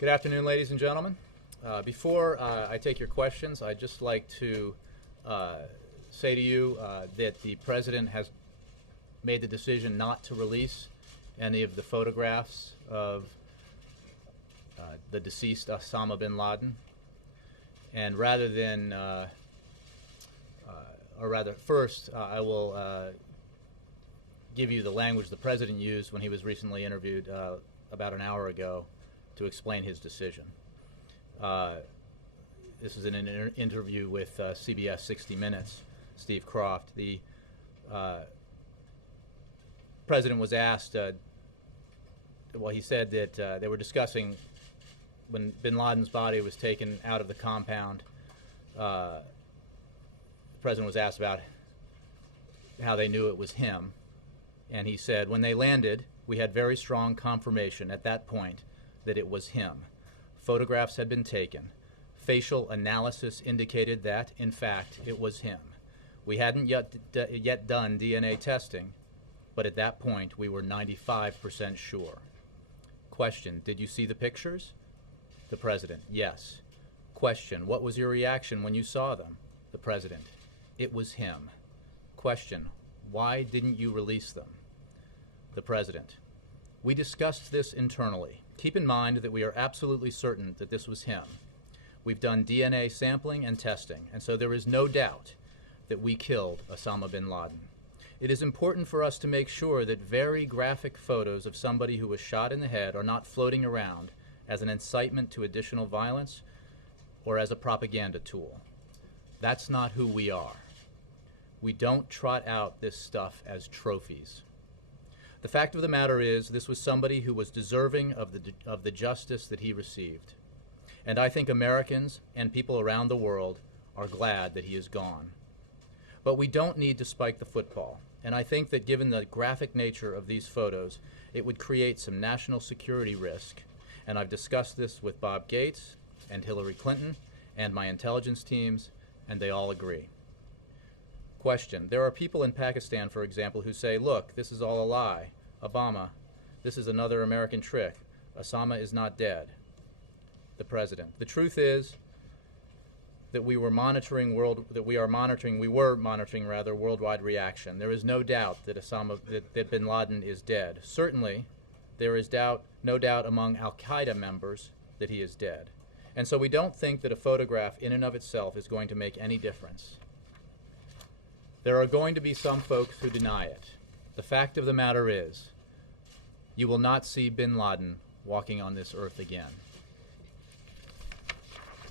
Good afternoon, ladies and gentlemen. Before I take your questions, I'd just like to say to you that the President has made the decision not to release any of the photographs of the deceased Osama bin Laden. And rather than, first, I will give you the language the President used when he was recently interviewed about an hour ago to explain his decision. This is in an interview with CBS 60 Minutes, Steve Croft. The President was asked, he said that they were discussing when bin Laden's body was taken out of the compound. The President was asked about how they knew it was him. And he said, when they landed, we had very strong confirmation at that point that it was him. Photographs had been taken. Facial analysis indicated that, in fact, it was him. We hadn't yet done DNA testing, but at that point we were 95% sure. Question, did you see the pictures? The President, yes. Question, what was your reaction when you saw them? The President, it was him. Question, why didn't you release them? The President, we discussed this internally. Keep in mind that we are absolutely certain that this was him. We've done DNA sampling and testing, and so there is no doubt that we killed Osama bin Laden. It is important for us to make sure that very graphic photos of somebody who was shot in the head are not floating around as an incitement to additional violence or as a propaganda tool. That's not who we are. We don't trot out this stuff as trophies. The fact of the matter is, this was somebody who was deserving of the justice that he received. And I think Americans and people around the world are glad that he is gone. But we don't need to spike the football. And I think that given the graphic nature of these photos, it would create some national security risk. And I've discussed this with Bob Gates and Hillary Clinton and my intelligence teams, and they all agree. Question, there are people in Pakistan, for example, who say, look, this is all a lie. Obama, this is another American trick. Osama is not dead. The President, the truth is that we were monitoring worldwide reaction. There is no doubt that that bin Laden is dead. Certainly, there is no doubt among Al-Qaeda members that he is dead. And so we don't think that a photograph in and of itself is going to make any difference. There are going to be some folks who deny it. The fact of the matter is, you will not see bin Laden walking on this earth again.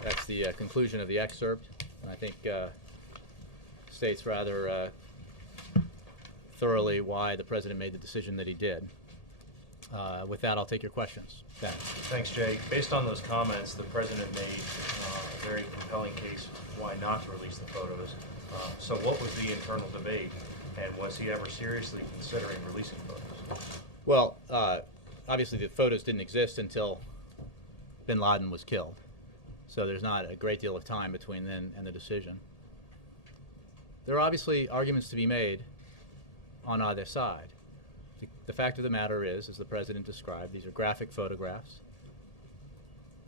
That's the conclusion of the excerpt. And I think states rather thoroughly why the President made the decision that he did. With that, I'll take your questions. Thanks. Thanks, Jay. Based on those comments, the President made a very compelling case why not to release the photos. So what was the internal debate, and was he ever seriously considering releasing photos? Well, obviously the photos didn't exist until bin Laden was killed. So there's not a great deal of time between then and the decision. There are obviously arguments to be made on either side. The fact of the matter is, as the President described, these are graphic photographs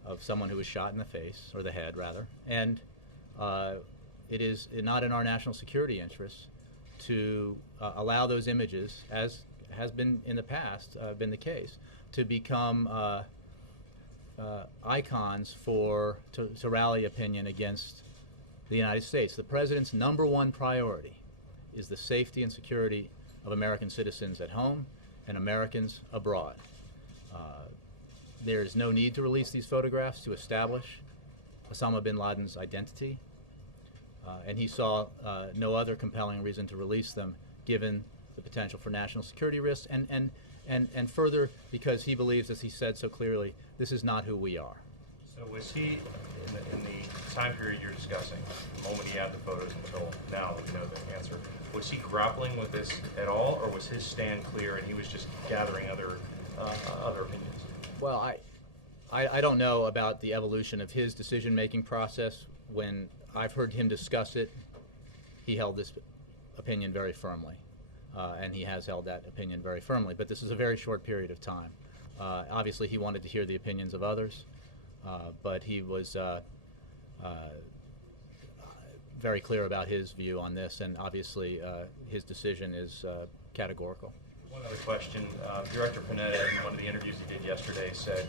of someone who was shot in the face, or the head rather, and it is not in our national security interests to allow those images, as has been in the past been the case, to become icons to rally opinion against the United States. The President's #1 priority is the safety and security of American citizens at home and Americans abroad. There is no need to release these photographs to establish Osama bin Laden's identity, and he saw no other compelling reason to release them given the potential for national security risks, and further because he believes, as he said so clearly, this is not who we are. So was he, in the time period you're discussing, the moment he had the photos until now that we know the answer, was he grappling with this at all, or was his stand clear and he was just gathering other opinions? Well, I don't know about the evolution of his decision-making process. When I've heard him discuss it, he held this opinion very firmly, and he has held that opinion very firmly. But this is a very short period of time. Obviously, he wanted to hear the opinions of others, but he was very clear about his view on this, and obviously his decision is categorical. One other question. Director Panetta, in one of the interviews he did yesterday, said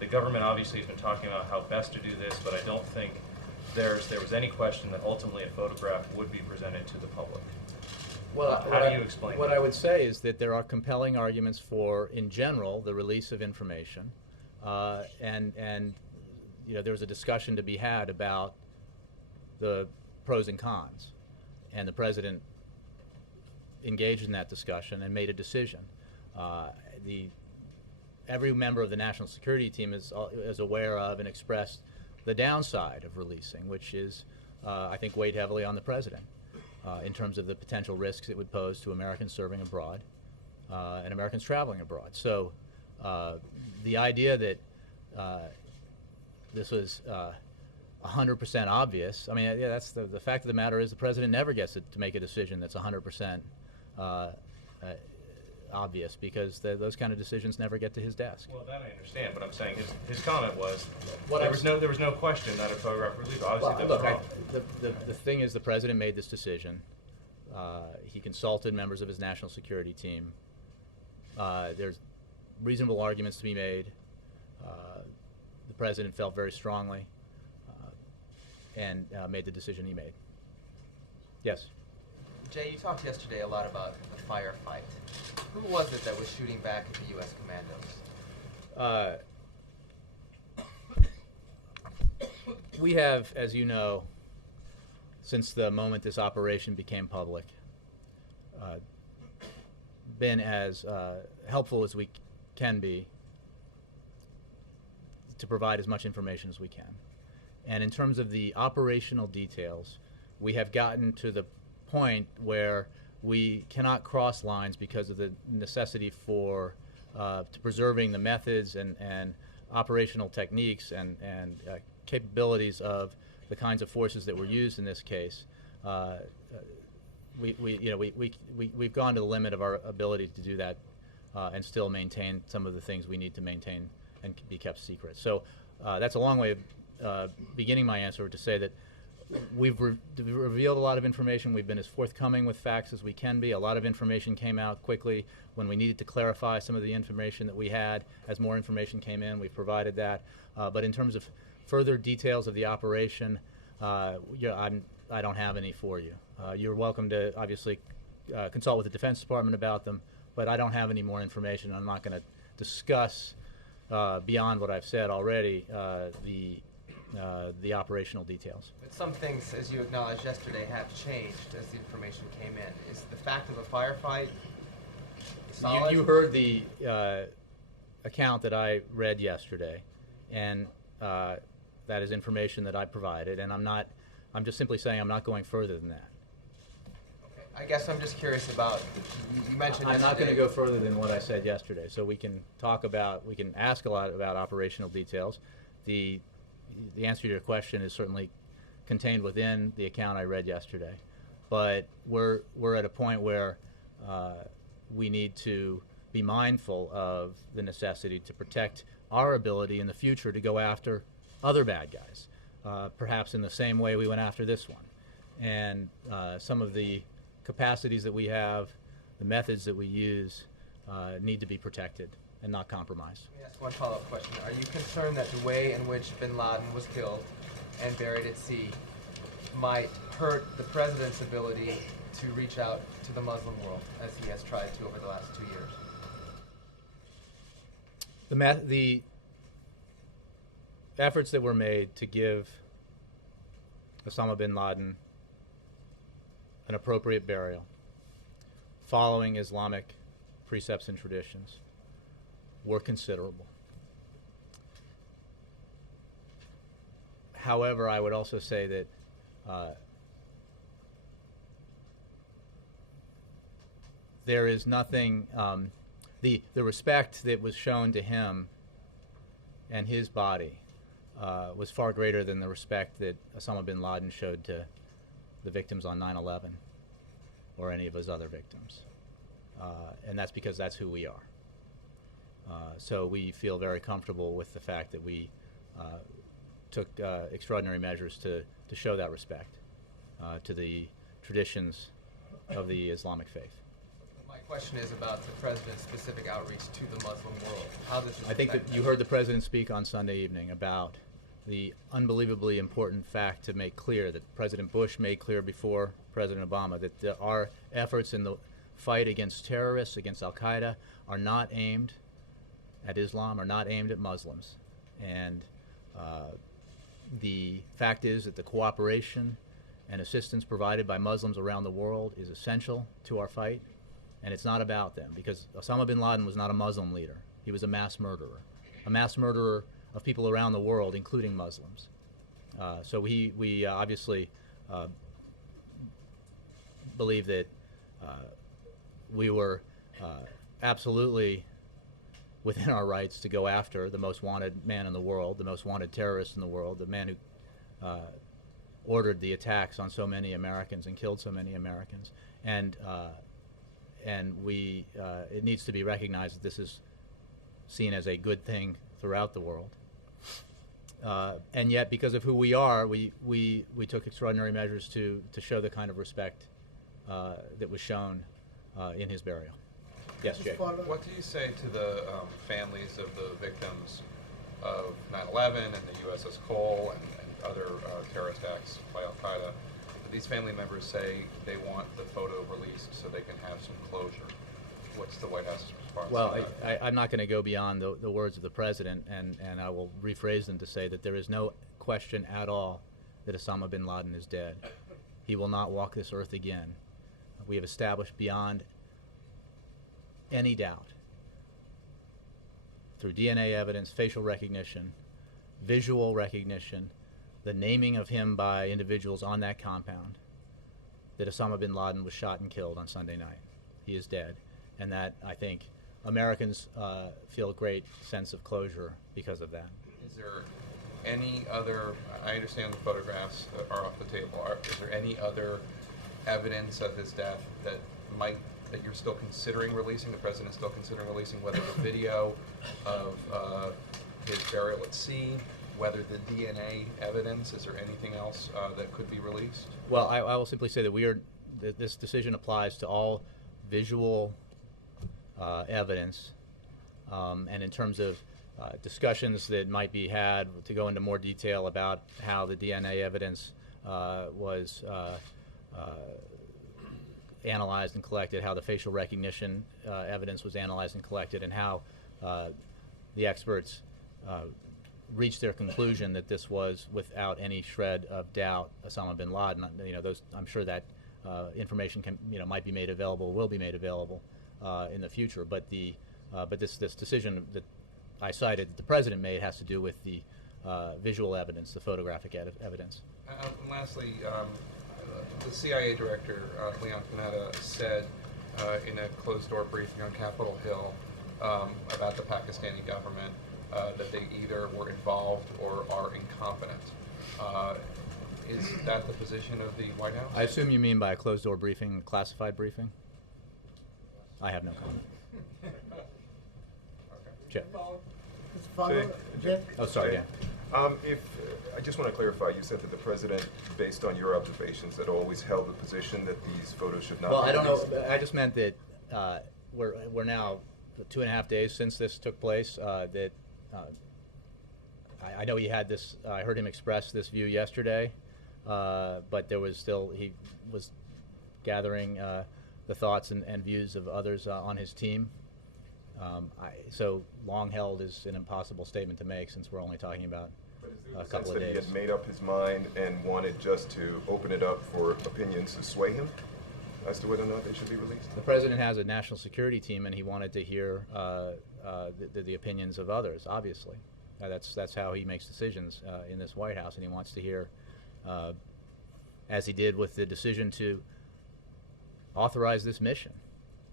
the government obviously has been talking about how best to do this, but I don't think there was any question that ultimately a photograph would be presented to the public. Well, how do you explain what that? I would say is that there are compelling arguments for, in general, the release of information, and you know, there was a discussion to be had about the pros and cons, and the president engaged in that discussion and made a decision. Every member of the national security team is aware of and expressed the downside of releasing, which is, I think, weighed heavily on the president in terms of the potential risks it would pose to Americans serving abroad and Americans traveling abroad. So the idea that this was 100% obvious, I mean, yeah, that's the fact of the matter is the president never gets to make a decision that's 100% obvious, because those kind of decisions never get to his desk. Well, that I understand, but I'm saying his comment was What there was no question that a photograph was legal. Obviously, Well, that was look, wrong. the thing is, the president made this decision. He consulted members of his national security team. There's reasonable arguments to be made. The president felt very strongly and made the decision he made. Yes? Jay, you talked yesterday a lot about the firefight. Who was it that was shooting back at the U.S. commandos? We have, as you know, since the moment this operation became public, been as helpful as we can be to provide as much information as we can. And in terms of the operational details, we have gotten to the point where we cannot cross lines because of the necessity for to preserving the methods and operational techniques and capabilities of the kinds of forces that were used in this case. We've gone to the limit of our ability to do that and still maintain some of the things we need to maintain and be kept secret. So that's a long way of beginning my answer, to say that we've revealed a lot of information. We've been as forthcoming with facts as we can be. A lot of information came out quickly when we needed to clarify some of the information that we had. As more information came in, we've provided that. But in terms of further details of the operation, I don't have any for you. You're welcome to obviously consult with the Defense Department about them, but I don't have any more information. I'm not going to discuss beyond what I've said already the operational details. But some things, as you acknowledged yesterday, have changed as the information came in. Is the fact of a firefight solid? You heard the account that I read yesterday, and that is information that I provided, and I'm just simply saying I'm not going further than that. Okay. I guess I'm just curious about, you mentioned I'm not going to yesterday- go further than what I said yesterday, so we can ask a lot about operational details. The answer to your question is certainly contained within the account I read yesterday, but we're at a point where we need to be mindful of the necessity to protect our ability in the future to go after other bad guys, perhaps in the same way we went after this one. And some of the capacities that we have, the methods that we use, need to be protected and not compromised. Let me ask one follow-up question. Are you concerned that the way in which bin Laden was killed and buried at sea might hurt the president's ability to reach out to the Muslim world, as he has tried to over the last 2 years? The efforts that were made to give Osama bin Laden an appropriate burial, following Islamic precepts and traditions, were considerable. However, I would also say that there is nothing, the respect that was shown to him and his body was far greater than the respect that Osama bin Laden showed to the victims on 9/11 or any of his other victims. And that's because that's who we are. So we feel very comfortable with the fact that we took extraordinary measures to show that respect to the traditions of the Islamic faith. My question is about the president's specific outreach to the Muslim world. How does this I think that affect you them? heard the president speak on Sunday evening about the unbelievably important fact to make clear that President Bush made clear before President Obama that our efforts in the fight against terrorists, against Al-Qaeda, are not aimed at Islam, are not aimed at Muslims. And the fact is that the cooperation and assistance provided by Muslims around the world is essential to our fight. And it's not about them, because Osama bin Laden was not a Muslim leader. He was a mass murderer of people around the world, including Muslims. So we obviously believe that we were absolutely within our rights to go after the most wanted man in the world, the most wanted terrorist in the world, the man who ordered the attacks on so many Americans and killed so many Americans. And it needs to be recognized that this is seen as a good thing throughout the world. And yet, because of who we are, we took extraordinary measures to show the kind of respect that was shown in his burial. Yes, Jay. What do you say to the families of the victims of 9/11 and the USS Cole and other terrorist acts by Al-Qaeda? These family members say they want the photo released so they can have some closure. What's the White House's response Well, to that? I'm not going to go beyond the words of the president, and I will rephrase them to say that there is no question at all that Osama bin Laden is dead. He will not walk this earth again. We have established beyond any doubt, through DNA evidence, facial recognition, visual recognition, the naming of him by individuals on that compound, that Osama bin Laden was shot and killed on Sunday night. He is dead. And that, I think, Americans feel a great sense of closure because of that. Is there any other, I understand the photographs are off the table, is there any other evidence of his death that you're still considering releasing, the president is still considering releasing, whether the video of his burial at sea, whether the DNA evidence, is there anything else that could be released? Well, I will simply say that this decision applies to all visual evidence, and in terms of discussions that might be had to go into more detail about how the DNA evidence was analyzed and collected, how the facial recognition evidence was analyzed and collected, and how the experts reached their conclusion that this was, without any shred of doubt, Osama bin Laden. I'm sure that information might be made available, will be made available in the future. But this decision that I cited, that the president made, has to do with the visual evidence, the photographic evidence. And lastly, the CIA director, Leon Panetta, said in a closed-door briefing on Capitol Hill about the Pakistani government that they either were involved or are incompetent. Is that the position of the White House? I assume you mean by a closed-door briefing, classified briefing? I have no comment. Chip. Oh, sorry, Dan. I just want to clarify, you said that the president, based on your observations, had always held the position that these photos should not Well, be I don't know. released? I just meant that we're now 2.5 days since this took place. That I know he had this. I heard him express this view yesterday, but there was still, he was gathering the thoughts and views of others on his team. So long held is an impossible statement to make, since we're only talking about a couple of That he days. had made up his mind and wanted just to open it up for opinions to sway him as to whether or not they should be released? The president has a national security team, and he wanted to hear the opinions of others. Obviously, that's how he makes decisions in this White House, and he wants to hear, as he did with the decision to authorize this mission,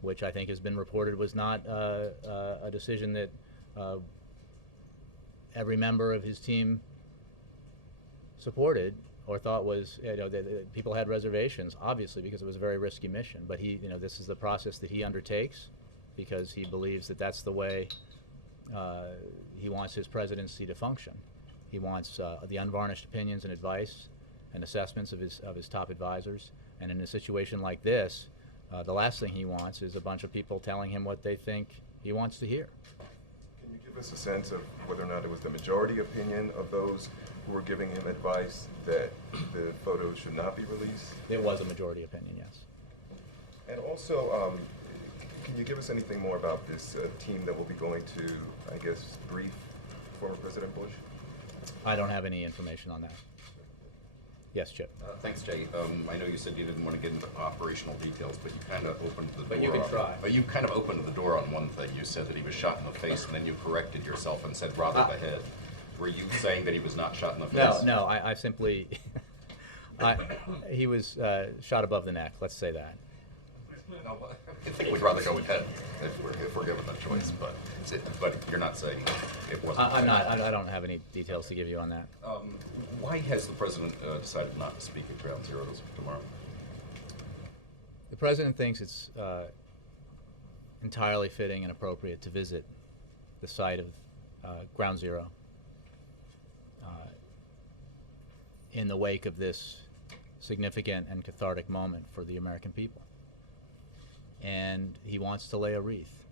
which I think has been reported was not a decision that every member of his team supported or thought was, that people had reservations, obviously, because it was a very risky mission. But this is the process that he undertakes because he believes that that's the way he wants his presidency to function. He wants the unvarnished opinions and advice and assessments of his top advisors. And in a situation like this, the last thing he wants is a bunch of people telling him what they think he wants to hear. Can you give us a sense of whether or not it was the majority opinion of those who were giving him advice that the photos should not be released? It was a majority opinion, yes. And also, can you give us anything more about this team that will be going to, I guess, brief former President Bush? I don't have any information on that. Yes, Chip. Thanks, Jay. I know you said you didn't want to get into operational details, but you kind of opened the door. But you can try. But you kind of opened the door on one thing. You said that he was shot in the face, and then you corrected yourself and said rather the head. Were you saying that he was not shot in the face? No, I simply, he was shot above the neck, let's say that. No, I think we'd rather go with head if we're given the choice, but you're not saying it wasn't. I'm not. I don't have any details to give you on that. Why has the president decided not to speak at Ground Zero tomorrow? The president thinks it's entirely fitting and appropriate to visit the site of Ground Zero in the wake of this significant and cathartic moment for the American people. And he wants to lay a wreath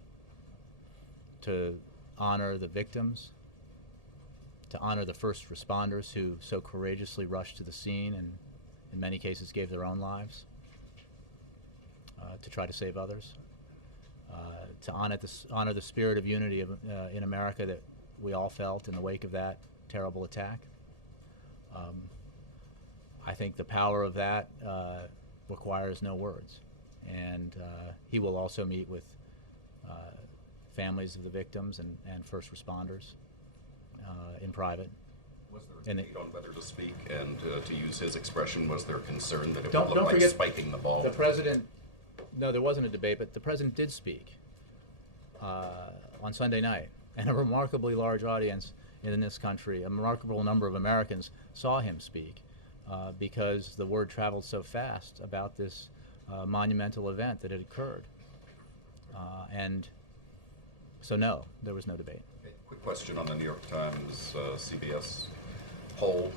to honor the victims, to honor the first responders who so courageously rushed to the scene and in many cases gave their own lives to try to save others, to honor the spirit of unity in America that we all felt in the wake of that terrible attack. I think the power of that requires no words. And he will also meet with families of the victims and first responders in private. Was there a debate on whether to speak, and to use his expression, was there concern that it Don't would look like forget spiking the ball? The president, no, there wasn't a debate, but the president did speak on Sunday night, and a remarkably large audience in this country, a remarkable number of Americans saw him speak because the word traveled so fast about this monumental event that had occurred. And so no, there was no debate. Okay, quick question on the New York Times CBS poll.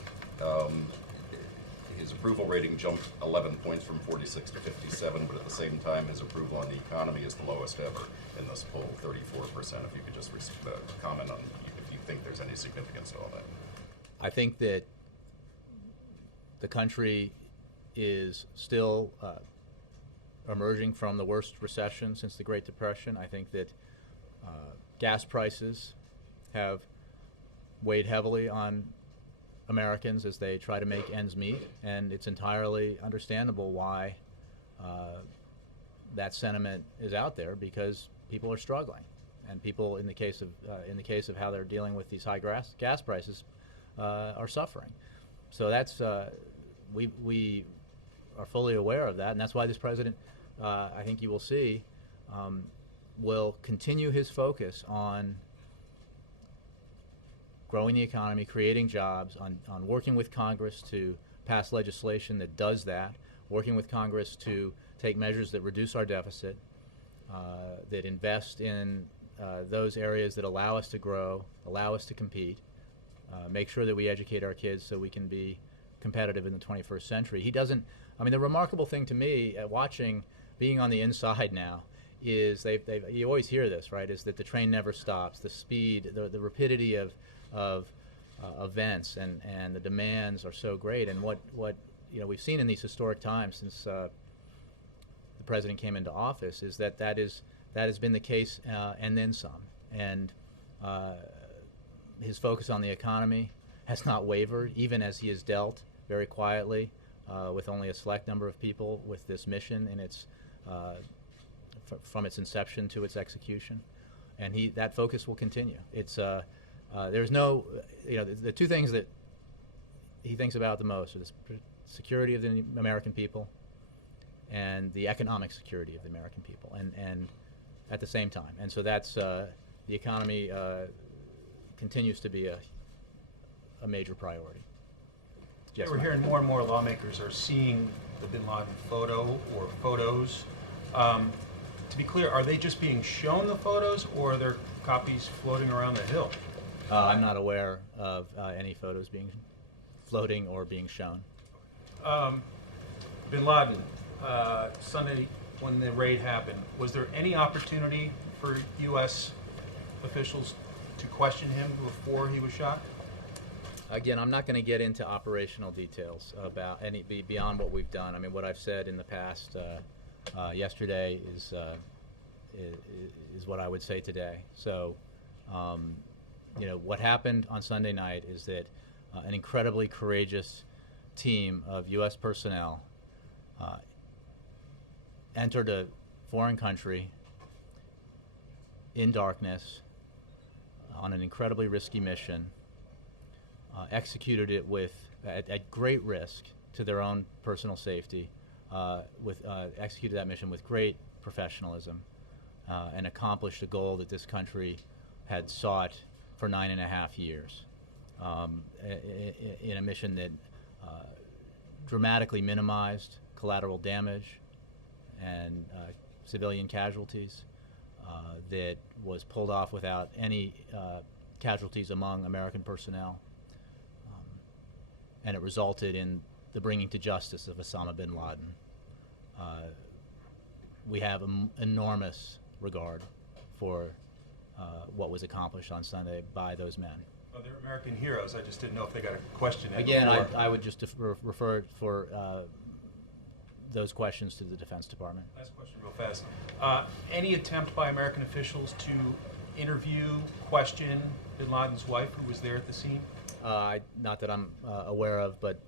His approval rating jumped 11 points from 46 to 57, but at the same time his approval on the economy is the lowest ever in this poll, 34%. If you could just comment on if you think there's any significance to all that. I think that the country is still emerging from the worst recession since the Great Depression. I think that gas prices have weighed heavily on Americans as they try to make ends meet, and it's entirely understandable why that sentiment is out there, because people are struggling, and people, in the case of how they're dealing with these high gas prices, are suffering. So that's we are fully aware of that, and that's why this president, I think you will see, will continue his focus on growing the economy, creating jobs, on working with Congress to pass legislation that does that, working with Congress to take measures that reduce our deficit, that invest in those areas that allow us to grow, allow us to compete, make sure that we educate our kids so we can be competitive in the 21st century. He doesn't, I mean, the remarkable thing to me being on the inside now, is you always hear this, right, is that the train never stops. The speed, the rapidity of events and the demands are so great. And what we've seen in these historic times since the president came into office is that has been the case, and then some. And his focus on the economy has not wavered, even as he has dealt very quietly with only a select number of people with this mission in its from its inception to its execution, and that focus will continue. It's there's no, the two things that he thinks about the most are the security of the American people and the economic security of the American people, and at the same time. And so that's the economy continues to be a major priority. Yes, we're Mike. hearing more and more lawmakers are seeing the bin Laden photo or photos. To be clear, are they just being shown the photos, or are there copies floating around the Hill? I'm not aware of any photos being floating or being shown. Bin Laden, Sunday when the raid happened, was there any opportunity for U.S. officials to question him before he was shot? Again, I'm not going to get into operational details about beyond what we've done. I mean, what I've said in the past yesterday is what I would say today. So, what happened on Sunday night is that an incredibly courageous team of U.S. personnel entered a foreign country in darkness on an incredibly risky mission, executed it at great risk to their own personal safety, executed that mission with great professionalism, and accomplished a goal that this country had sought for 9.5 years, in a mission that dramatically minimized collateral damage and civilian casualties, that was pulled off without any casualties among American personnel, and it resulted in the bringing to justice of Osama bin Laden. We have enormous regard for what was accomplished on Sunday by those men. Oh, they're American heroes. I just didn't know if they got a question. Again, I would just refer for those questions to the Defense Department. Last question real fast. Any attempt by American officials to interview, question bin Laden's wife, who was there at the scene? Not that I'm aware of, but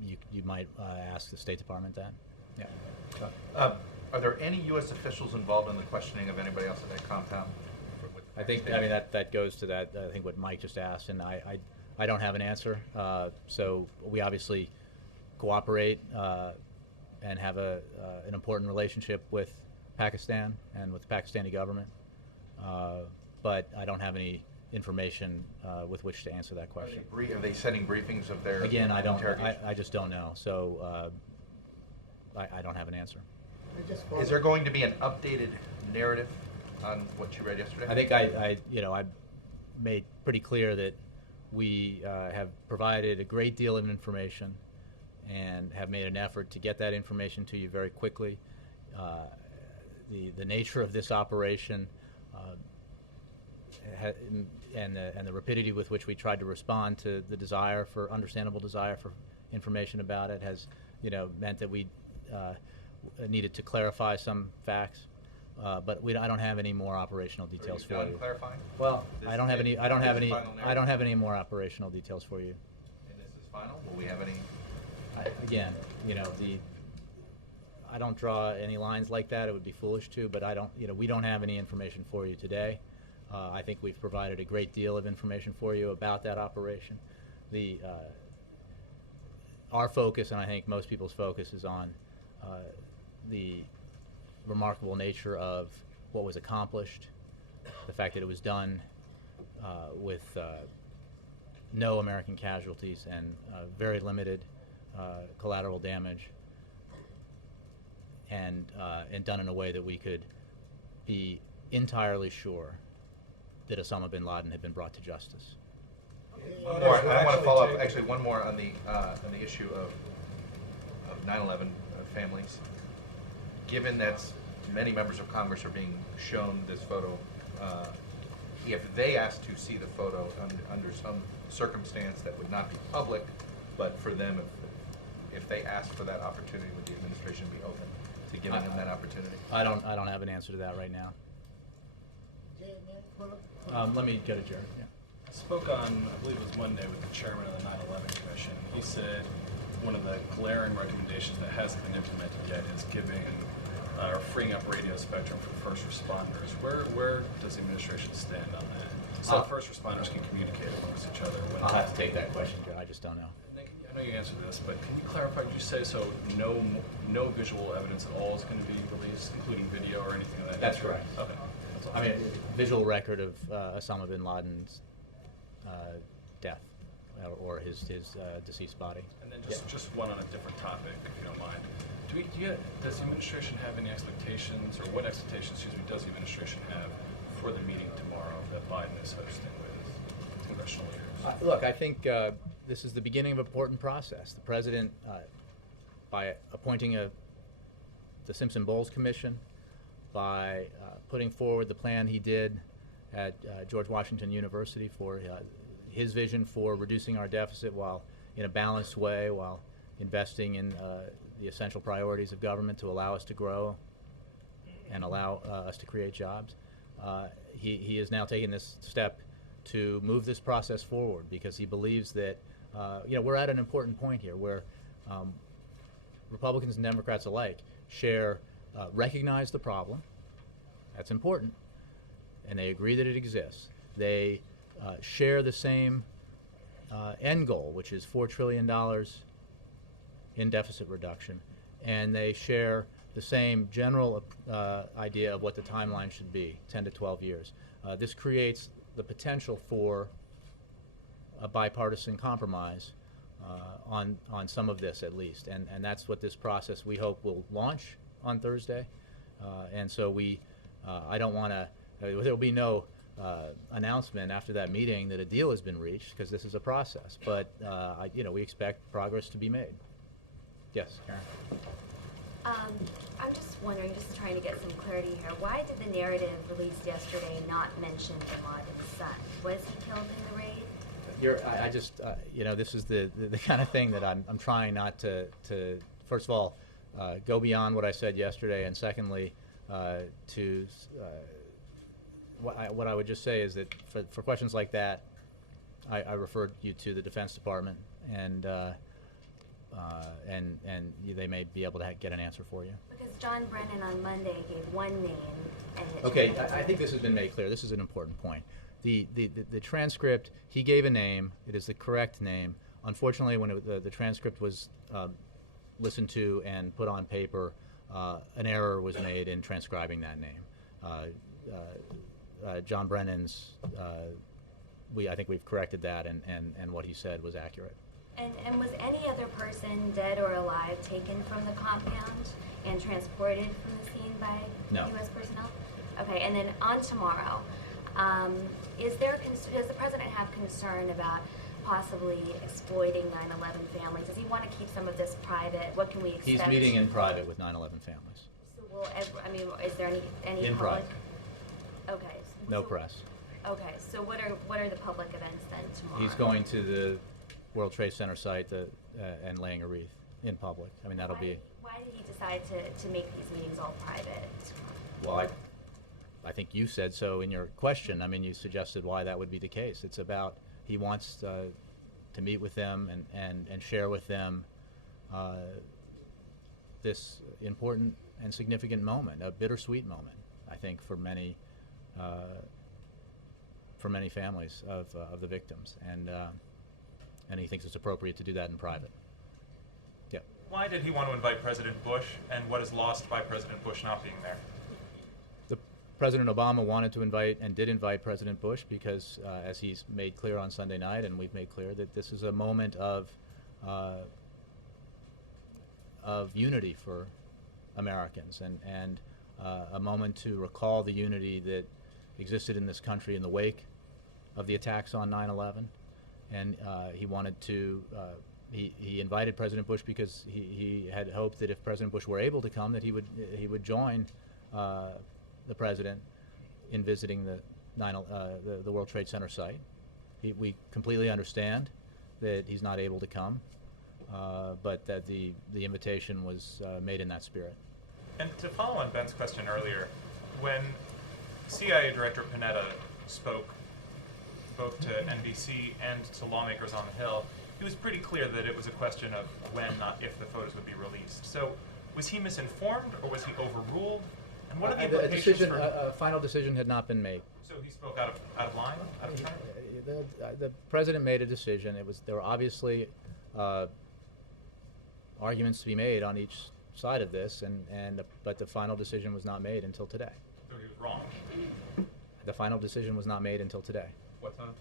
you might ask the State Department that. Yeah. Are there any U.S. officials involved in the questioning of anybody else at that compound? I think that goes to that. I think what Mike just asked, and I don't have an answer. So we obviously cooperate and have an important relationship with Pakistan and with the Pakistani government, but I don't have any information with which to answer that question. Are they setting briefings of their Again, I don't. interrogation? I just don't know. So I don't have an answer. Is there going to be an updated narrative on what you read yesterday? I think I made pretty clear that we have provided a great deal of information and have made an effort to get that information to you very quickly. The nature of this operation and the rapidity with which we tried to respond to the understandable desire for information about it has, meant that we needed to clarify some facts. But I don't have any more operational details for you. Clarifying? Well, This I don't have is any. it? I don't have This is any. final I don't narrative? have any more operational details for you. And this is final? Will we have any? Again, I don't draw any lines like that. It would be foolish to. But I don't. We don't have any information for you today. I think we've provided a great deal of information for you about that operation. Our focus, and I think most people's focus, is on the remarkable nature of what was accomplished, the fact that it was done with no American casualties and very limited collateral damage, and done in a way that we could be entirely sure that Osama bin Laden had been brought to justice. One more. I want to follow up. Actually, one more on the issue of 9/11 families. Given that many members of Congress are being shown this photo, if they asked to see the photo under some circumstance that would not be public, but for them, if they asked for that opportunity, would the administration be open to giving them that opportunity? I don't have an answer to that right now. Let me go to Jared. Yeah. I spoke on, I believe it was Monday, with the chairman of the 9/11 Commission. He said one of the glaring recommendations that hasn't been implemented yet is giving or freeing up radio spectrum for first responders. Where does the administration stand on that? So first responders can communicate amongst each other. I'll have to take that question, Jared. I just don't know. Nick, I know you answered this, but can you clarify? Did you say so? No visual evidence at all is going to be released, including video or anything like that? That's correct. Okay. That's all. I mean, visual record of Osama bin Laden's death or his deceased body. And then just one on a different topic, if you don't mind. Does the administration have any expectations, or what expectations, does the administration have for the meeting tomorrow that Biden is hosting with congressional leaders? Look, I think this is the beginning of an important process. The president, by appointing the Simpson-Bowles Commission, by putting forward the plan he did at George Washington University for his vision for reducing our deficit while in a balanced way, while investing in the essential priorities of government to allow us to grow and allow us to create jobs. He is now taking this step to move this process forward because he believes that we're at an important point here where Republicans and Democrats alike recognize the problem. That's important, and they agree that it exists. They share the same end goal, which is $4 trillion in deficit reduction, and they share the same general idea of what the timeline should be, 10 to 12 years. This creates the potential for a bipartisan compromise on some of this at least, and that's what this process we hope will launch on Thursday. And so I don't want to, there will be no announcement after that meeting that a deal has been reached because this is a process, but we expect progress to be made. Yes, Karen. I'm just wondering, just trying to get some clarity here, why did the narrative released yesterday not mention bin Laden's son? Was he killed in the raid? I just, this is the kind of thing that I'm trying not to first of all, go beyond what I said yesterday, and secondly, what I would just say is that for questions like that, I referred you to the Defense Department, and they may be able to get an answer for you. Because John Brennan on Monday gave one name, and it okay, I think this has been made clear. This is an important point. The transcript, he gave a name. It is the correct name. Unfortunately, when the transcript was listened to and put on paper, an error was made in transcribing that name. John Brennan's, I think we've corrected that, and what he said was accurate. And was any other person, dead or alive, taken from the compound and transported from the scene by U.S. personnel? Okay, and then on tomorrow, does the president have concern about possibly exploiting 9/11 families? Does he want to keep some of this private? What can we expect? He's meeting in private with 9/11 families. So is there any in public? private? Okay. No press. Okay, so what are the public events then tomorrow? He's going to the World Trade Center site and laying a wreath in public. I mean, that'll be. Why did he decide to make these meetings all private? Well, I think you said so in your question. I mean, you suggested why that would be the case. It's about he wants to meet with them and share with them this important and significant moment, a bittersweet moment, I think, for many families of the victims, and he thinks it's appropriate to do that in private. Yeah. Why did he want to invite President Bush, and what is lost by President Bush not being there? President Obama wanted to invite and did invite President Bush because, as he's made clear on Sunday night, and we've made clear, that this is a moment of unity for Americans, and a moment to recall the unity that existed in this country in the wake of the attacks on 9/11. And he wanted to, he invited President Bush because he had hoped that if President Bush were able to come, that he would join the president in visiting the World Trade Center site. We completely understand that he's not able to come, but that the invitation was made in that spirit. And to follow on Ben's question earlier, when CIA Director Panetta spoke both to NBC and to lawmakers on the Hill, he was pretty clear that it was a question of when, not if, the photos would be released. So was he misinformed, or was he overruled? And what are the implications a final decision had not been made. So he spoke out of line, out of turn? The president made a decision. There were obviously arguments to be made on each side of this, but the final decision was not made until today. So he was wrong. The final decision was not made until today. What time?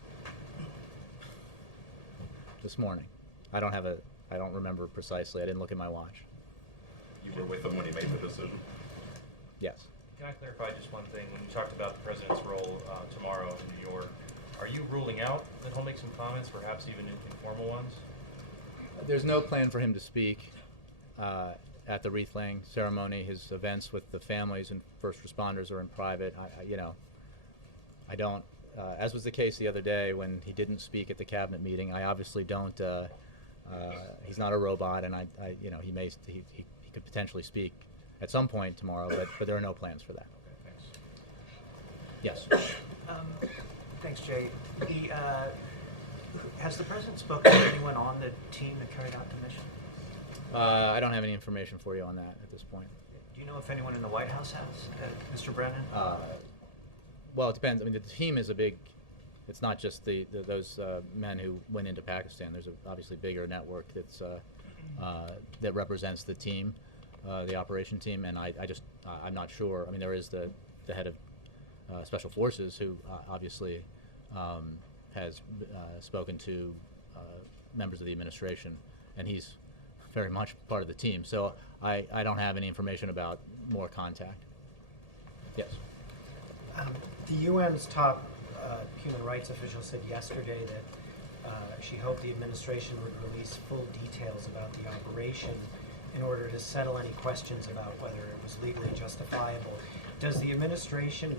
This morning. I don't remember precisely. I didn't look at my watch. You were with him when he made the decision? Yes. Can I clarify just one thing? When you talked about the president's role tomorrow in New York, Are you ruling out that he'll make some comments, perhaps even informal ones? There's no plan for him to speak at the wreath-laying ceremony. His events with the families and first responders are in private. I don't, as was the case the other day when he didn't speak at the cabinet meeting. I obviously don't. He's not a robot, and he could potentially speak at some point tomorrow, but there are no plans for that. Okay, thanks. Yes. Thanks, Jay. Has the president spoken to anyone on the team that carried out the mission? I don't have any information for you on that at this point. Do you know if anyone in the White House has, Mr. Brennan? Well, it depends. I mean, the team is a big. It's not just those men who went into Pakistan. There's obviously bigger network that's that represents the team, the operation team, and I'm not sure. I mean, there is the head of Special Forces who obviously has spoken to members of the administration, and he's very much part of the team. So I don't have any information about more contact. Yes. The UN's top human rights official said yesterday that she hoped the administration would release full details about the operation in order to settle any questions about whether it was legally justifiable. Does the administration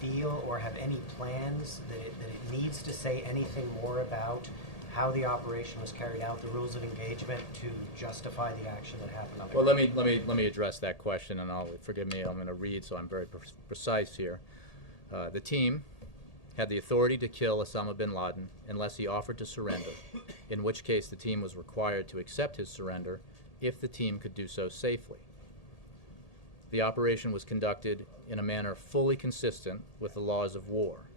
feel or have any plans that it needs to say anything more about how the operation was carried out, the rules of engagement, to justify the action that happened on the Well, ground? let me address that question, and forgive me, I'm going to read, so I'm very precise here. The team had the authority to kill Osama bin Laden unless he offered to surrender, in which case the team was required to accept his surrender if the team could do so safely. The operation was conducted in a manner fully consistent with the laws of war.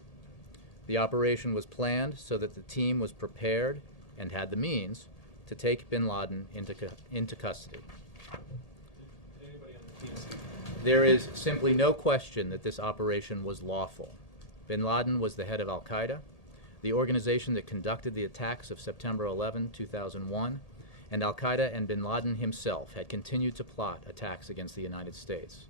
The operation was planned so that the team was prepared and had the means to take bin Laden into custody. There is simply no question that this operation was lawful. Bin Laden was the head of Al-Qaeda, the organization that conducted the attacks of September 11, 2001, and Al-Qaeda and bin Laden himself had continued to plot attacks against the United States.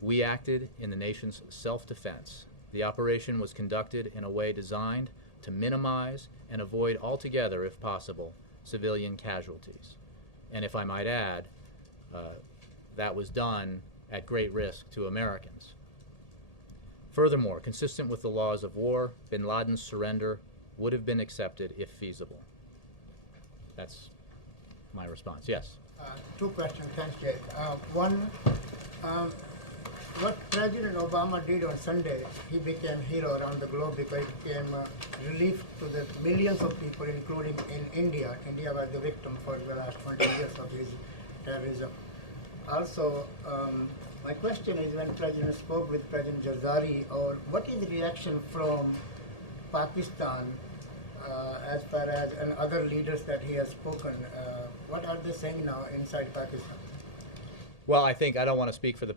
We acted in the nation's self-defense. The operation was conducted in a way designed to minimize and avoid altogether, if possible, civilian casualties. And if I might add, that was done at great risk to Americans. Furthermore, consistent with the laws of war, bin Laden's surrender would have been accepted if feasible. That's my response. Yes? Two questions. Thanks, Jay. One, what President Obama did on Sunday, he became hero around the globe because it became relief to the millions of people, including in India. India was the victim for the last 20 years of his terrorism. Also, my question is, when President spoke with President Jazari, or what is the reaction from Pakistan as far as and other leaders that he has spoken? What are they saying now inside Pakistan? Well, I don't want to speak for the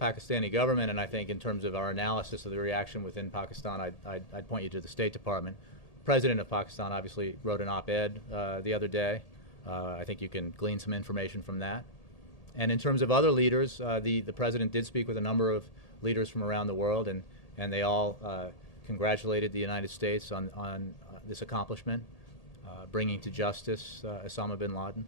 Pakistani government, and I think in terms of our analysis of the reaction within Pakistan, I'd point you to the State Department. The President of Pakistan obviously wrote an op-ed the other day. I think you can glean some information from that. And in terms of other leaders, the President did speak with a number of leaders from around the world, and they all congratulated the United States on this accomplishment, bringing to justice Osama bin Laden.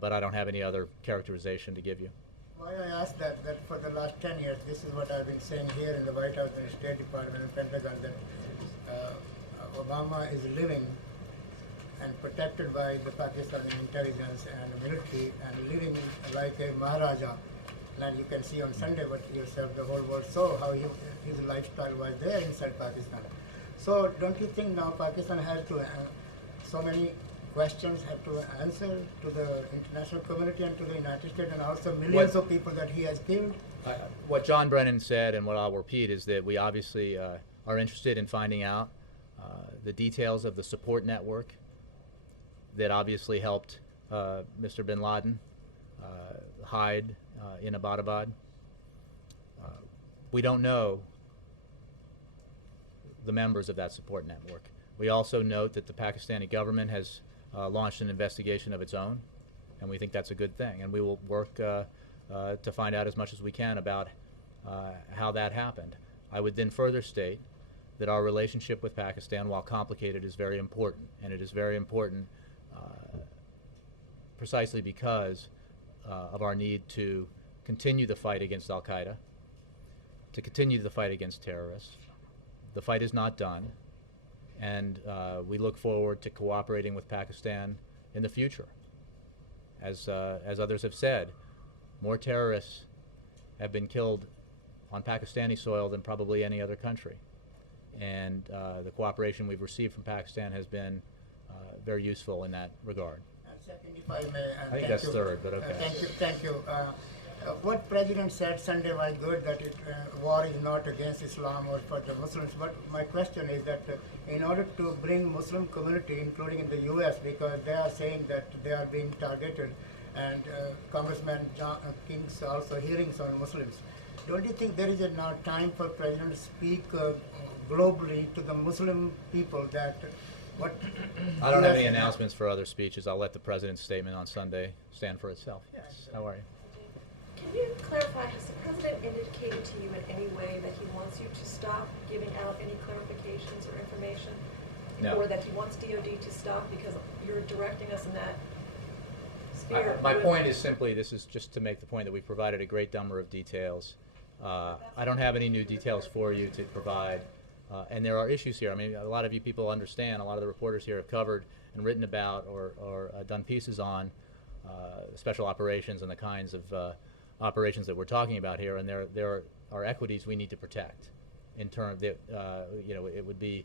But I don't have any other characterization to give you. Why I ask that for the last 10 years, this is what I've been saying here in the White House and the State Department and Pentagon, that Obama is living and protected by the Pakistani intelligence and military and living like a Maharaja. And you can see on Sunday what yourself, the whole world saw how his lifestyle was there inside Pakistan. So don't you think now Pakistan has to, so many questions have to answer to the international community and to the United States and also millions of people that he has killed? What John Brennan said, and what I'll repeat, is that we obviously are interested in finding out the details of the support network that obviously helped Mr. bin Laden hide in Abbottabad. We don't know the members of that support network. We also note that the Pakistani government has launched an investigation of its own, and we think that's a good thing. And we will work to find out as much as we can about how that happened. I would then further state that our relationship with Pakistan, while complicated, is very important. And it is very important precisely because of our need to continue the fight against al-Qaeda, to continue the fight against terrorists. The fight is not done, and we look forward to cooperating with Pakistan in the future. As others have said, more terrorists have been killed on Pakistani soil than probably any other country. And the cooperation we've received from Pakistan has been very useful in that regard. And second, if I may, I think that's third, but okay. Thank you. What President said Sunday was good, that war is not against Islam or for the Muslims. But my question is that in order to bring Muslim community, including in the U.S., because they are saying that they are being targeted, and Congressman King's also hearings on Muslims. Don't you think there is now time for President to speak globally to the Muslim people that what? I don't have any announcements for other speeches. I'll let the President's statement on Sunday stand for itself. Yes. How are you? Can you clarify, has the President indicated to you in any way that he wants you to stop giving out any clarifications or information? No. Or that he wants DOD to stop because you're directing us in that sphere? My point is simply, this is just to make the point that we've provided a great number of details. I don't have any new details for you to provide. And there are issues here. I mean, a lot of you people understand, a lot of the reporters here have covered and written about or done pieces on special operations and the kinds of operations that we're talking about here, and there are equities we need to protect. In terms that, it would be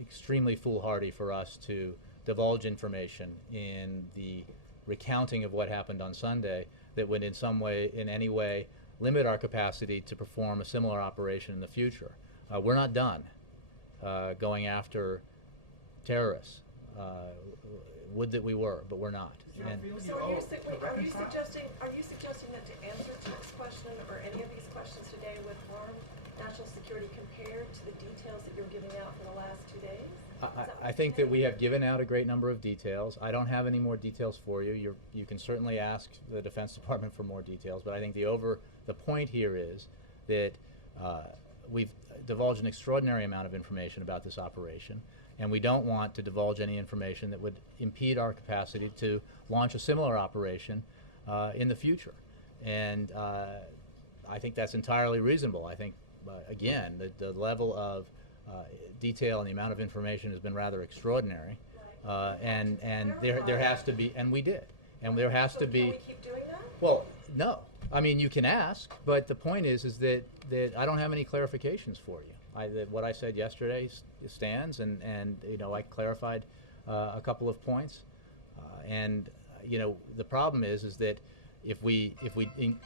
extremely foolhardy for us to divulge information in the recounting of what happened on Sunday that would in any way limit our capacity to perform a similar operation in the future. We're not done going after terrorists. Would that we were, but we're not. So are you suggesting that to answer Tim's question or any of these questions today would harm national security compared to the details that you're giving out for the last 2 days? I think that we have given out a great number of details. I don't have any more details for you. You can certainly ask the Defense Department for more details, but I think the point here is that we've divulged an extraordinary amount of information about this operation, and we don't want to divulge any information that would impede our capacity to launch a similar operation in the future. And I think that's entirely reasonable. I think, again, the level of detail and the amount of information has been rather extraordinary. And there has to be, and we did. And there has to be. Can we keep doing that? Well, no. I mean, you can ask, but the point is that I don't have any clarifications for you. That what I said yesterday stands, and I clarified a couple of points, and the problem is that if we it's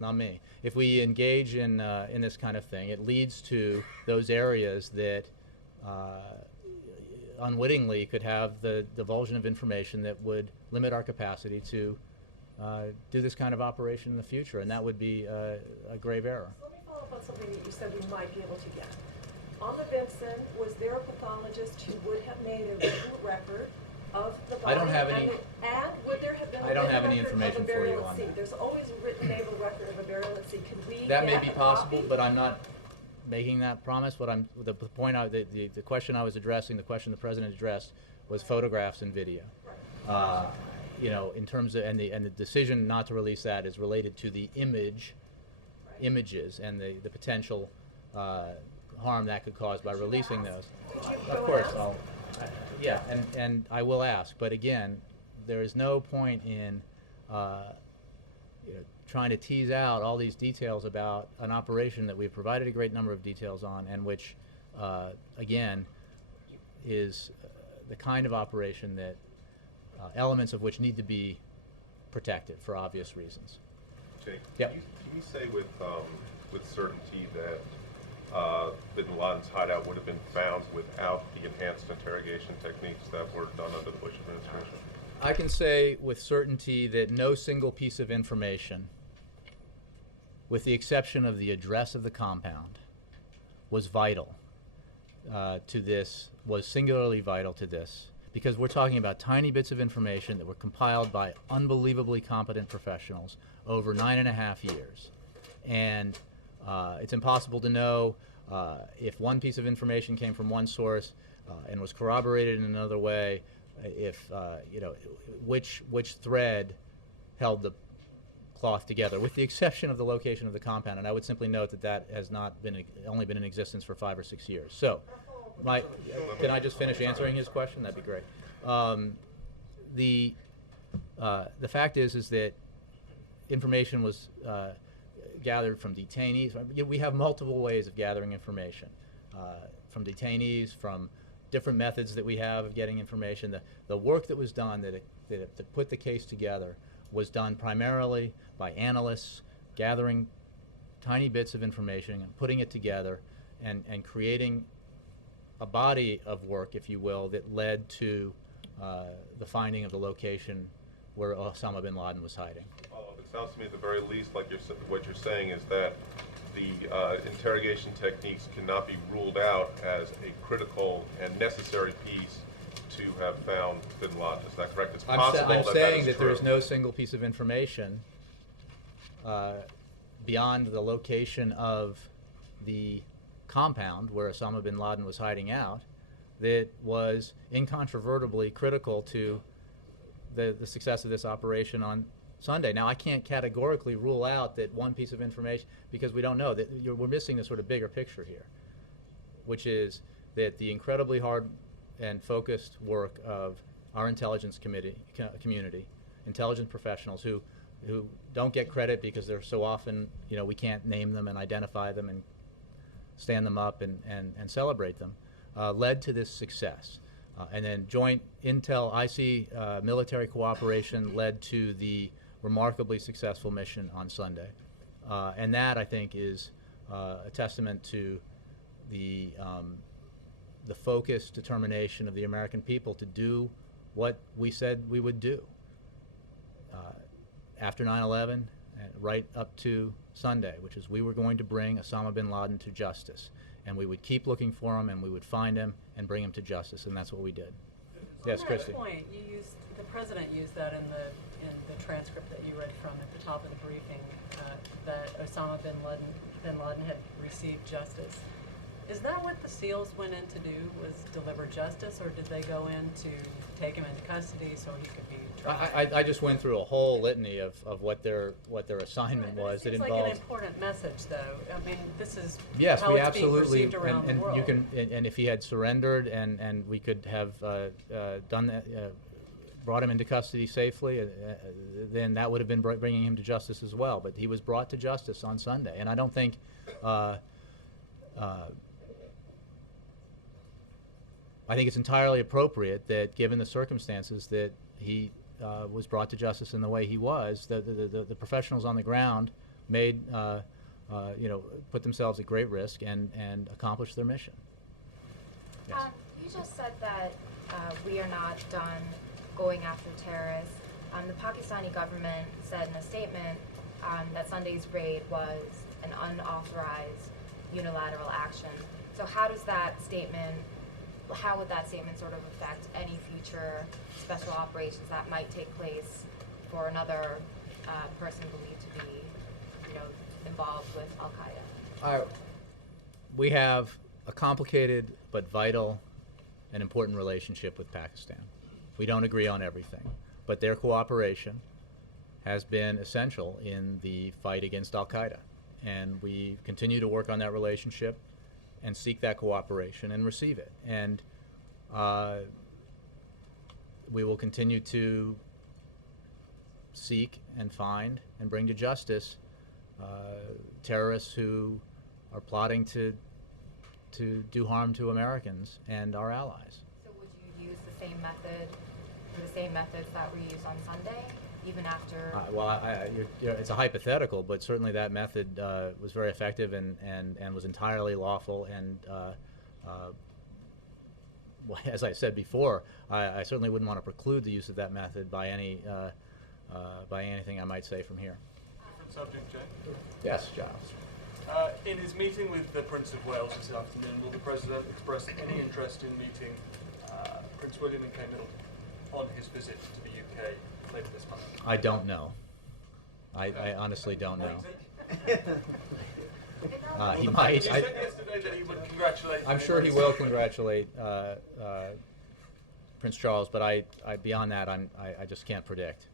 not me. If we engage in this kind of thing, it leads to those areas that unwittingly could have the divulsion of information that would limit our capacity to do this kind of operation in the future, and that would be a grave error. Let me follow up on something that you said we might be able to get. On the Benson, was there a pathologist who would have made a written record of the body? I don't have any. And would there have been I don't have any information for you on that. There's always a written naval record of a burial at sea. Could we That may get be a possible, copy? but I'm not making that promise. The question I was addressing, the question the President addressed, was photographs and video. Right. In terms of, and the decision not to release that is related to the images and the potential harm that could cause by releasing those. Of course, and I will ask. But again, there is no point in trying to tease out all these details about an operation that we've provided a great number of details on, and which, again, is the kind of operation that elements of which need to be protected for obvious reasons. Jake, yep. Can you say with certainty that bin Laden's hideout would have been found without the enhanced interrogation techniques that were done under the Bush administration? I can say with certainty that no single piece of information, with the exception of the address of the compound, was vital to this, was singularly vital to this, because we're talking about tiny bits of information that were compiled by unbelievably competent professionals over 9.5 years. And it's impossible to know If one piece of information came from one source and was corroborated in another way, if which thread held the cloth together, with the exception of the location of the compound. And I would simply note that that has not been only been in existence for 5 or 6 years. So, can I just finish answering his question? That'd be great. The fact is that information was gathered from detainees. We have multiple ways of gathering information from detainees, from different methods that we have of getting information. The work that was done to put the case together was done primarily by analysts gathering tiny bits of information and putting it together and creating a body of work, if you will, that led to the finding of the location where Osama bin Laden was hiding. It sounds to me at the very least like what you're saying is that the interrogation techniques cannot be ruled out as a critical and necessary piece to have found bin Laden. Is that correct? It's possible I'm saying that true. there is no single piece of information beyond the location of the compound where Osama bin Laden was hiding out that was incontrovertibly critical to the success of this operation on Sunday. Now, I can't categorically rule out that one piece of information, because we don't know. We're missing the sort of bigger picture here, which is that the incredibly hard and focused work of our intelligence community, intelligence professionals who don't get credit because they're so often, we can't name them and identify them and stand them up and celebrate them, led to this success. And then joint intel IC military cooperation led to the remarkably successful mission on Sunday. And that, I think, is a testament to the focused determination of the American people to do what we said we would do. After 9/11, right up to Sunday, which is we were going to bring Osama bin Laden to justice. And we would keep looking for him, and we would find him and bring him to justice, and that's what we did. Yes, Christy. On that point, the president used that in the transcript that you read from at the top of the briefing, that Osama bin Laden had received justice. Is that what the SEALs went in to do, was deliver justice, or did they go in to take him into custody so he could be tried? I just went through a whole litany of what their assignment was. That Seems involved. like an important message, though. I mean, this is Yes, how we it's absolutely. being perceived around the world. You can, and if he had surrendered, and we could have done that, brought him into custody safely, then that would have been bringing him to justice as well. But he was brought to justice on Sunday, and I don't think. I think it's entirely appropriate that, given the circumstances, that he was brought to justice in the way he was. The professionals on the ground made, put themselves at great risk and accomplished their mission. Yes. You just said that we are not done going after terrorists. The Pakistani government said in a statement that Sunday's raid was an unauthorized unilateral action. So how would that statement sort of affect any future special operations that might take place for another person believed to be, involved with Al-Qaeda? We have a complicated but vital and important relationship with Pakistan. We don't agree on everything, but their cooperation has been essential in the fight against Al-Qaeda. And we continue to work on that relationship and seek that cooperation and receive it. And we will continue to seek and find and bring to justice terrorists who are plotting to do harm to Americans and our allies. So would you use the same methods that were used on Sunday, even after? It's a hypothetical, but certainly that method was very effective and was entirely lawful. And as I said before, I certainly wouldn't want to preclude the use of that method by anything I might say from here. Different subject, Jay? Yes, Giles. In his meeting with the Prince of Wales this afternoon, will the President express any interest in meeting Prince William and Kate Middleton on his visit to the UK later this month? I don't know. I honestly don't know. He You might. said yesterday that he would congratulate. I'm sure he will congratulate Prince Charles, but I beyond that, I just can't predict.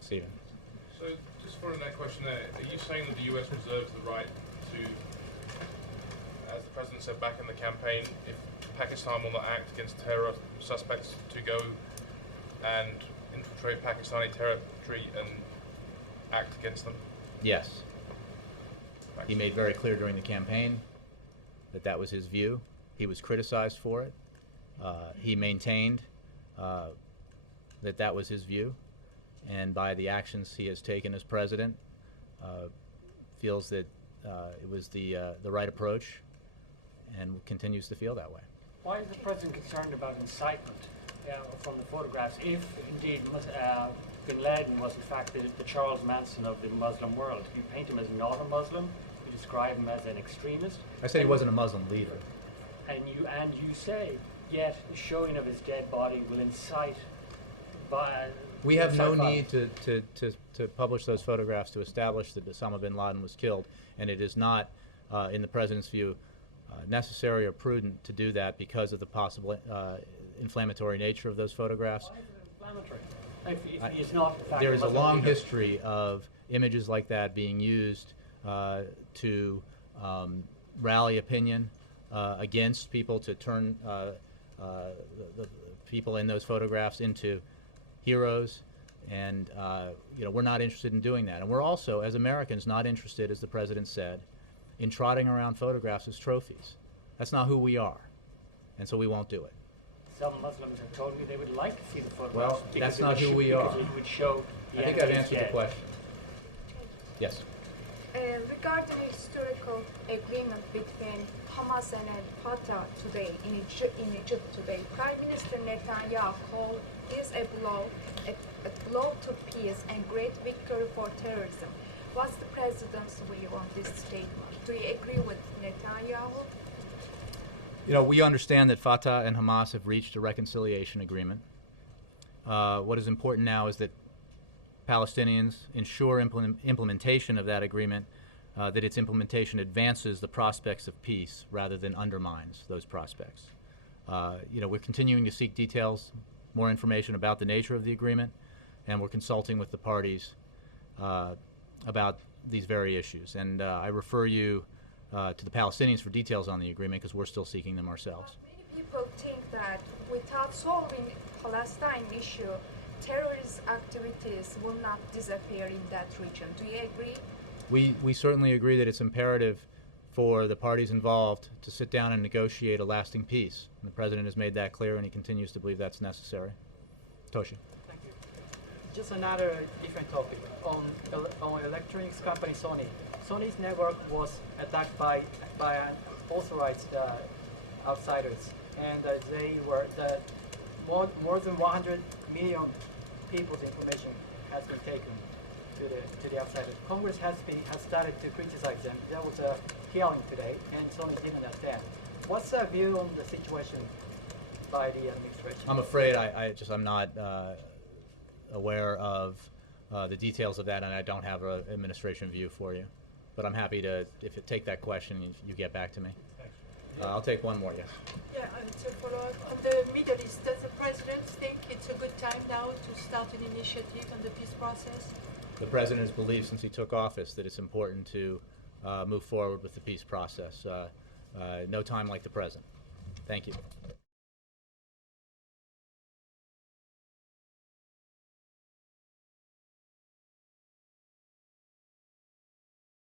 Stephen. So, just following that question there, are you saying that the U.S. reserves the right to, as the President said back in the campaign, if Pakistan will not act against terror suspects, to go and infiltrate Pakistani territory and act against them? Yes. He made very clear during the campaign that that was his view. He was criticized for it. He maintained that that was his view, and by the actions he has taken as president, feels that it was the right approach, and continues to feel that way. Why is the president concerned about incitement from the photographs, if indeed bin Laden was in fact the Charles Manson of the Muslim world? You paint him as not a Muslim, you describe him as an extremist. I said he wasn't a Muslim leader. And you say, yet the showing of his dead body will incite. We have no need to publish those photographs to establish that Osama bin Laden was killed, and it is not, in the president's view, necessary or prudent to do that because of the possible inflammatory nature of those photographs. Why is it inflammatory? If he is not, in fact, there is a Muslim long leader. history of images like that being used to rally opinion against people, to turn the people in those photographs into heroes, and we're not interested in doing that. And we're also, as Americans, not interested, as the president said, in trotting around photographs as trophies. That's not who we are, and so we won't do it. Some Muslims have told me they would like to see the photographs. Well, that's not who we are. Because it would show I think I've answered the question. Yes. Regarding the historical agreement between Hamas and Fatah today in Egypt today, Prime Minister Netanyahu called this a blow to peace and great victory for terrorism. What's the president's view on this statement? Do you agree with Netanyahu? We understand that Fatah and Hamas have reached a reconciliation agreement. What is important now is that Palestinians ensure implementation of that agreement, that its implementation advances the prospects of peace rather than undermines those prospects. We're continuing to seek details, more information about the nature of the agreement, and we're consulting with the parties about these very issues. And I refer you to the Palestinians for details on the agreement, because we're still seeking them ourselves. Many people think that without solving Palestine issue, terrorist activities will not disappear in that region. Do you agree? We certainly agree that it's imperative for the parties involved to sit down and negotiate a lasting peace. And the president has made that clear, and he continues to believe that's necessary. Toshi. Thank you. Just another different topic on electronics company Sony. Sony's network was attacked by unauthorized outsiders, and they were more than 100 million people's information has been taken to the outsiders. Congress has started to criticize them. There was a hearing today, and Sony didn't attend. What's their view on the situation by the administration? I'm afraid I'm not aware of the details of that, and I don't have an administration view for you. But I'm happy to, if you take that question, you get back to me. I'll take one more, yes. Yeah, and to follow up on the Middle East, does the president think it's a good time now to start an initiative on the peace process? The president has believed since he took office that it's important to move forward with the peace process. No time like the present. Thank you.